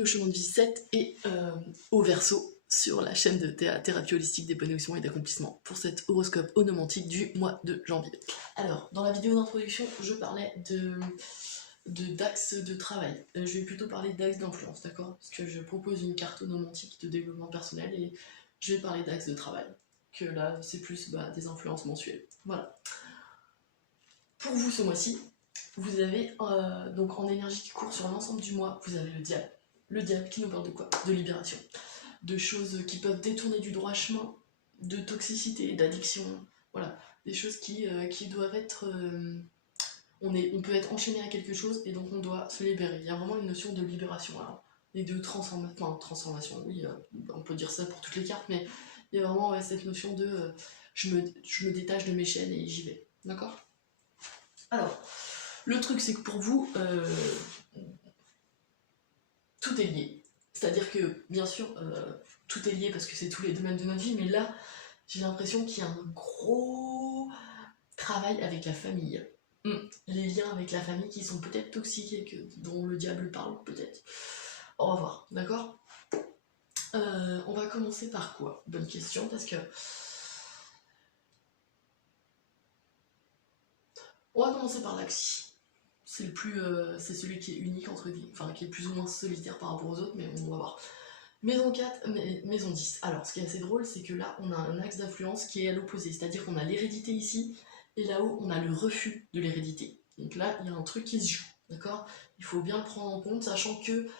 bienvenue au chemin de vie 7 et au Verseau sur la chaîne de thérapie holistique d'épanouissement et d'accomplissement pour cet horoscope onomantique du mois de janvier. Alors, dans la vidéo d'introduction, je parlais d'axes de travail. Je vais plutôt parler d'axes d'influence, d'accord? Parce que je propose une carte onomantique de développement personnel et je vais parler d'axes de travail. Que là, c'est plus des influences mensuelles. Voilà. Pour vous, ce mois-ci, vous avez donc en énergie qui court sur l'ensemble du mois, vous avez le diable. Le diable qui nous parle de quoi? De libération. De choses qui peuvent détourner du droit chemin, de toxicité, d'addiction. Voilà. Des choses qui doivent être... on peut être enchaîné à quelque chose et donc on doit se libérer. Il y a vraiment une notion de libération. Alors, et de transformation, oui, on peut dire ça pour toutes les cartes, mais il y a vraiment cette notion de je me détache de mes chaînes et j'y vais. D'accord? Alors, le truc, c'est que pour vous, tout est lié. C'est-à-dire que, bien sûr, tout est lié parce que c'est tous les domaines de notre vie, mais là, j'ai l'impression qu'il y a un gros travail avec la famille. Les liens avec la famille qui sont peut-être toxiques et dont le diable parle, peut-être. On va voir, d'accord? On va commencer par quoi? Bonne question, parce que... On va commencer par l'axi. C'est c'est celui qui est unique entre guillemets, enfin qui est plus ou moins solitaire par rapport aux autres, mais on va voir. Maison 4, maison 10. Alors, ce qui est assez drôle, c'est que là, on a un axe d'influence qui est à l'opposé, c'est-à-dire qu'on a l'hérédité ici, et là-haut, on a le refus de l'hérédité. Donc là, il y a un truc qui se joue, d'accord? Il faut bien le prendre en compte, sachant que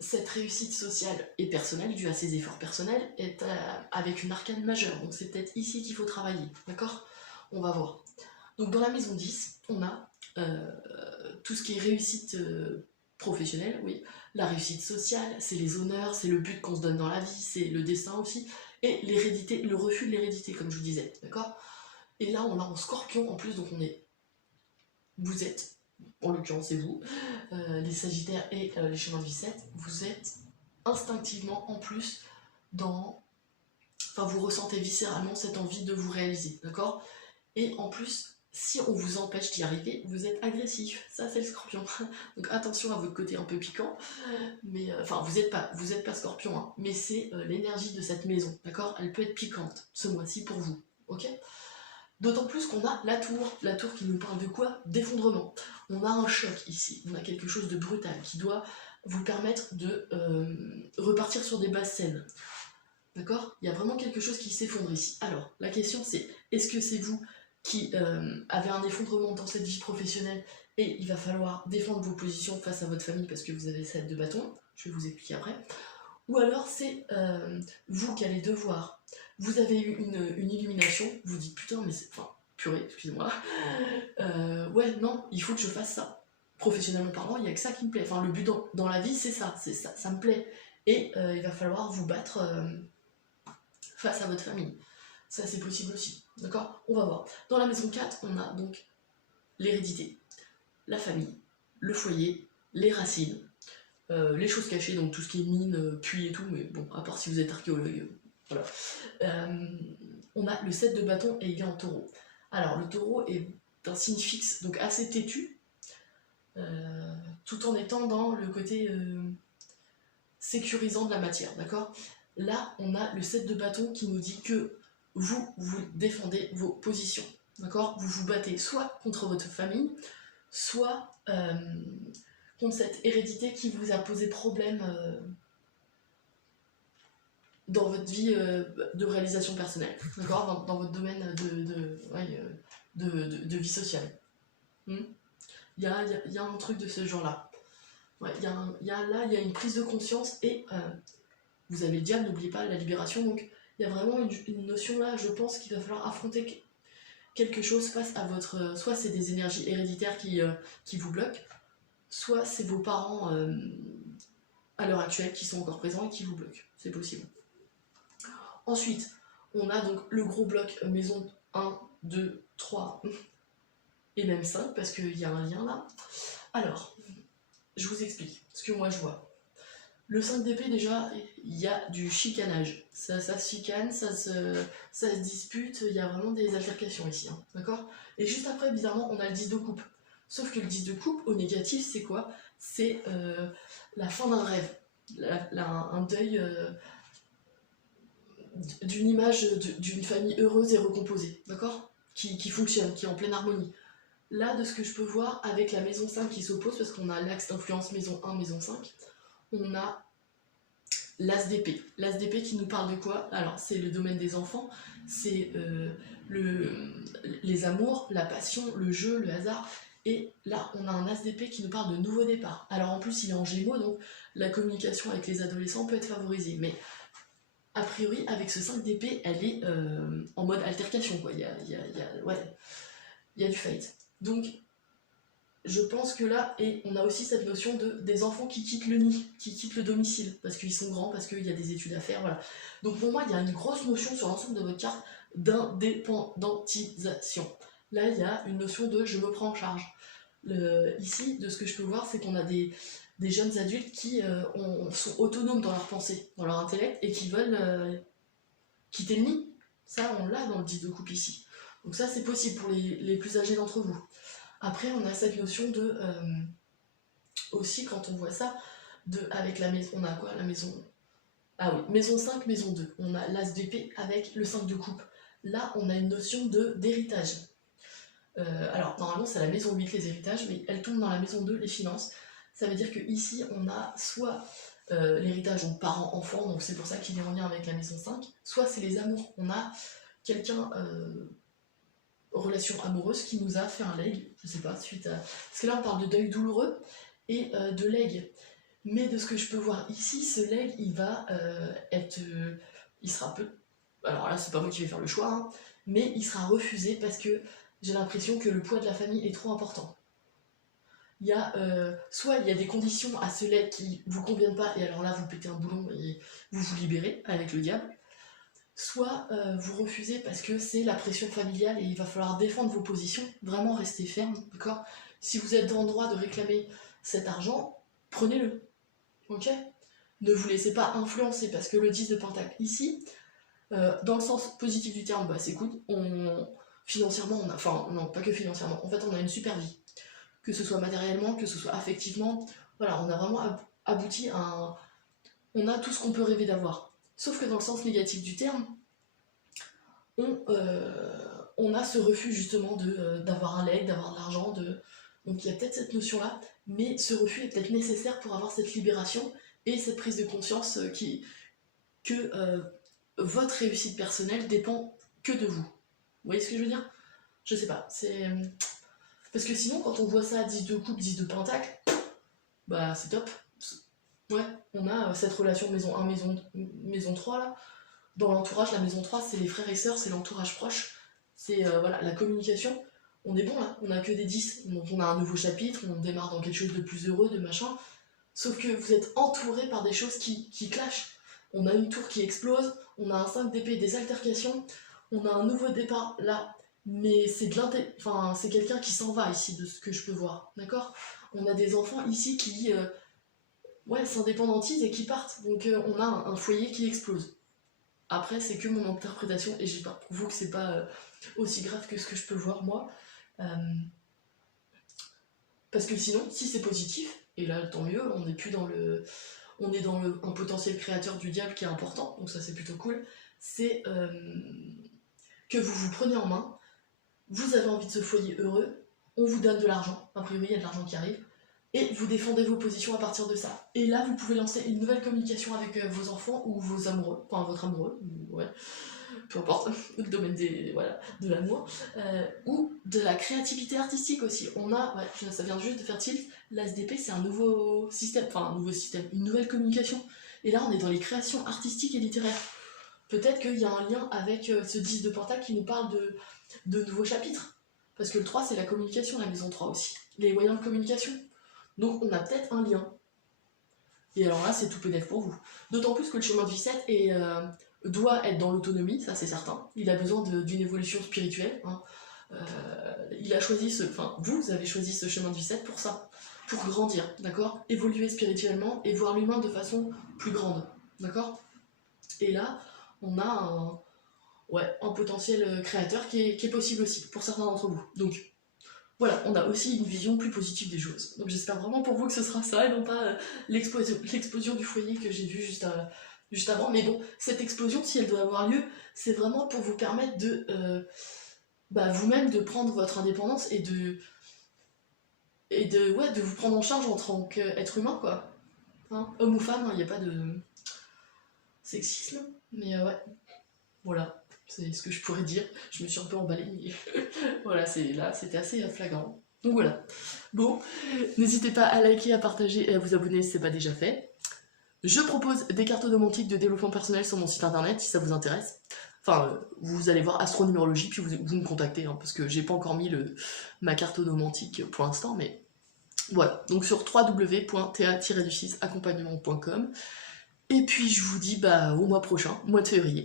cette réussite sociale et personnelle, due à ses efforts personnels, est avec une arcane majeure. Donc c'est peut-être ici qu'il faut travailler, d'accord? On va voir. Donc dans la maison 10, on a tout ce qui est réussite professionnelle, oui, la réussite sociale, c'est les honneurs, c'est le but qu'on se donne dans la vie, c'est le destin aussi, et l'hérédité, le refus de l'hérédité, comme je vous disais, d'accord? Et là, on l'a en scorpion en plus, donc vous êtes, en l'occurrence c'est vous, les sagittaires et les chemins de vie 7, vous êtes instinctivement en plus vous ressentez viscéralement cette envie de vous réaliser, d'accord? Et en plus, si on vous empêche d'y arriver, vous êtes agressif. Ça, c'est le scorpion. Donc attention à votre côté un peu piquant. Mais vous êtes pas scorpion, hein, mais c'est l'énergie de cette maison, d'accord? Elle peut être piquante ce mois-ci pour vous, ok? D'autant plus qu'on a la tour qui nous parle de quoi? D'effondrement. On a un choc ici, on a quelque chose de brutal qui doit vous permettre de repartir sur des bases saines. D'accord? Il y a vraiment quelque chose qui s'effondre ici. Alors, la question c'est, est-ce que c'est vous qui avez un effondrement dans cette vie professionnelle et il va falloir défendre vos positions face à votre famille parce que vous avez 7 de bâton, je vais vous expliquer après, ou alors c'est vous qui allez devoir, vous avez eu une illumination, vous dites putain mais c'est, purée, excusez-moi, ouais non, il faut que je fasse ça. Professionnellement parlant, il n'y a que ça qui me plaît, le but dans la vie c'est ça me plaît, et il va falloir vous battre face à votre famille. Ça, c'est possible aussi. D'accord? On va voir. Dans la maison 4, on a donc l'hérédité, la famille, le foyer, les racines, les choses cachées, donc tout ce qui est mine, puits et tout, mais bon, à part si vous êtes archéologue, voilà. On a le 7 de bâton et il est en taureau. Alors, le taureau est un signe fixe, donc assez têtu, tout en étant dans le côté sécurisant de la matière, d'accord? Là, on a le 7 de bâton qui nous dit que vous défendez vos positions, d'accord? Vous vous battez soit contre votre famille, soit contre cette hérédité qui vous a posé problème dans votre vie de réalisation personnelle, d'accord? Dans votre domaine de vie sociale. Il y a un truc de ce genre-là. Ouais, il y a une prise de conscience et vous avez le diable, n'oubliez pas la libération, donc il y a vraiment une notion là, je pense qu'il va falloir affronter quelque chose face à votre... soit c'est des énergies héréditaires qui vous bloquent, soit c'est vos parents à l'heure actuelle qui sont encore présents et qui vous bloquent, c'est possible. Ensuite, on a donc le gros bloc maison 1, 2, 3 et même 5, parce qu'il y a un lien là. Alors, je vous explique ce que moi je vois. Le 5 d'épée, déjà, il y a du chicanage. Ça se chicane, ça se dispute, il y a vraiment des altercations ici, hein, d'accord? Et juste après, bizarrement, on a le 10 de coupe. Sauf que le 10 de coupe, au négatif, c'est quoi? C'est la fin d'un rêve, un deuil d'une image d'une famille heureuse et recomposée, d'accord, qui fonctionne, qui est en pleine harmonie. Là, de ce que je peux voir, avec la maison 5 qui s'oppose, parce qu'on a l'axe d'influence maison 1, maison 5, on a l'as d'épée. L'as d'épée qui nous parle de quoi? Alors, c'est le domaine des enfants, c'est les amours, la passion, le jeu, le hasard. Et là, on a un as d'épée qui nous parle de nouveau départ. Alors en plus, il est en gémeaux, donc la communication avec les adolescents peut être favorisée. Mais a priori, avec ce 5 d'épée, elle est en mode altercation, quoi. Il y a du fight. Donc, je pense que là, et on a aussi cette notion des enfants qui quittent le nid, qui quittent le domicile, parce qu'ils sont grands, parce qu'il y a des études à faire, voilà. Donc pour moi, il y a une grosse notion sur l'ensemble de votre carte d'indépendantisation. Là, il y a une notion de « je me prends en charge ». Ici, de ce que je peux voir, c'est qu'on a des jeunes adultes qui sont autonomes dans leur pensée, dans leur intellect, et qui veulent quitter le nid. Ça, on l'a dans le 10 de coupe ici. Donc ça, c'est possible pour les plus âgés d'entre vous. Après, on a cette notion de... aussi, quand on voit ça, avec la maison... On a quoi, la maison... Ah oui, maison 5, maison 2. On a l'as d'épée avec le 5 de coupe. Là, on a une notion d'héritage. Alors, normalement, c'est la maison 8, les héritages, mais elle tombe dans la maison 2, les finances. Ça veut dire qu'ici, on a soit l'héritage donc parents-enfants, donc c'est pour ça qu'il est en lien avec la maison 5, soit c'est les amours. On a quelqu'un, relation amoureuse, qui nous a fait un legs, je sais pas, suite à... Parce que là, on parle de deuil douloureux et de legs. Mais de ce que je peux voir ici, ce legs, il va être... il sera peu... Alors là, c'est pas moi qui vais faire le choix, hein, mais il sera refusé parce que j'ai l'impression que le poids de la famille est trop important. Il y a, soit il y a des conditions à ce legs qui vous conviennent pas, et alors là, vous pétez un boulon et vous vous libérez avec le diable. Soit vous refusez parce que c'est la pression familiale et il va falloir défendre vos positions, vraiment rester ferme, d'accord? Si vous êtes dans le droit de réclamer cet argent, prenez-le, ok? Ne vous laissez pas influencer, parce que le 10 de pentacle ici, dans le sens positif du terme, bah c'est cool, financièrement, enfin non, pas que financièrement, en fait on a une super vie, que ce soit matériellement, que ce soit affectivement, voilà, on a vraiment abouti à on a tout ce qu'on peut rêver d'avoir. Sauf que dans le sens négatif du terme, on a ce refus justement d'avoir un legs, d'avoir de l'argent, donc il y a peut-être cette notion-là, mais ce refus est peut-être nécessaire pour avoir cette libération et cette prise de conscience que votre réussite personnelle dépend que de vous. Vous voyez ce que je veux dire? Je sais pas, c'est... Parce que sinon, quand on voit ça à 10 de coupe, 10 de pentacle, bah c'est top. Ouais, on a cette relation maison 1, maison 3 là. Dans l'entourage, la maison 3, c'est les frères et sœurs, c'est l'entourage proche. C'est voilà, la communication. On est bon là, on a que des 10. Donc on a un nouveau chapitre, on démarre dans quelque chose de plus heureux, de machin. Sauf que vous êtes entouré par des choses qui clashent. On a une tour qui explose, on a un 5 d'épée, des altercations, on a un nouveau départ là. Mais c'est c'est quelqu'un qui s'en va ici, de ce que je peux voir, d'accord? On a des enfants ici qui s'indépendantisent et qui partent. Donc on a un foyer qui explose. Après, c'est que mon interprétation, et j'espère pour vous que c'est pas aussi grave que ce que je peux voir moi. Parce que sinon, si c'est positif, et là tant mieux, on est dans un potentiel créateur du diable qui est important, donc ça c'est plutôt cool, c'est que vous vous prenez en main, vous avez envie de ce foyer heureux, on vous donne de l'argent, a priori il y a de l'argent qui arrive, et vous défendez vos positions à partir de ça. Et là, vous pouvez lancer une nouvelle communication avec vos enfants ou vos amoureux, enfin votre amoureux, ouais, peu importe, le domaine de l'amour, ou de la créativité artistique aussi. On a, ça vient juste de faire tilt, l'ASDP c'est un nouveau système, une nouvelle communication. Et là, on est dans les créations artistiques et littéraires. Peut-être qu'il y a un lien avec ce 10 de pentacle qui nous parle de nouveaux chapitres. Parce que le 3, c'est la communication, la maison 3 aussi. Les moyens de communication. Donc on a peut-être un lien. Et alors là, c'est tout PDF pour vous. D'autant plus que le chemin de vie 7 doit être dans l'autonomie, ça c'est certain. Il a besoin d'une évolution spirituelle. Hein. Il a choisi vous avez choisi ce chemin de vie 7 pour ça. Pour grandir, d'accord? Évoluer spirituellement et voir l'humain de façon plus grande, d'accord? Et là, on a un potentiel créateur qui est possible aussi, pour certains d'entre vous. Donc, voilà, on a aussi une vision plus positive des choses. Donc j'espère vraiment pour vous que ce sera ça et non pas l'explosion du foyer que j'ai vue juste avant. Mais bon, cette explosion, si elle doit avoir lieu, c'est vraiment pour vous permettre de vous-même de prendre votre indépendance et de vous prendre en charge en tant qu'être humain, quoi. Hein, homme ou femme, il n'y a pas de sexisme, mais ouais, voilà, c'est ce que je pourrais dire. Je me suis un peu emballée, mais voilà, c'était assez flagrant. Donc voilà. Bon, n'hésitez pas à liker, à partager et à vous abonner si ce n'est pas déjà fait. Je propose des cartes odomantiques de développement personnel sur mon site internet si ça vous intéresse. Enfin, vous allez voir astronumérologie, puis vous me contactez, hein, parce que j'ai pas encore mis ma carte odomantique pour l'instant, mais voilà. Donc sur www.ta-accompagnement.com. Et puis je vous dis au mois prochain, mois de février.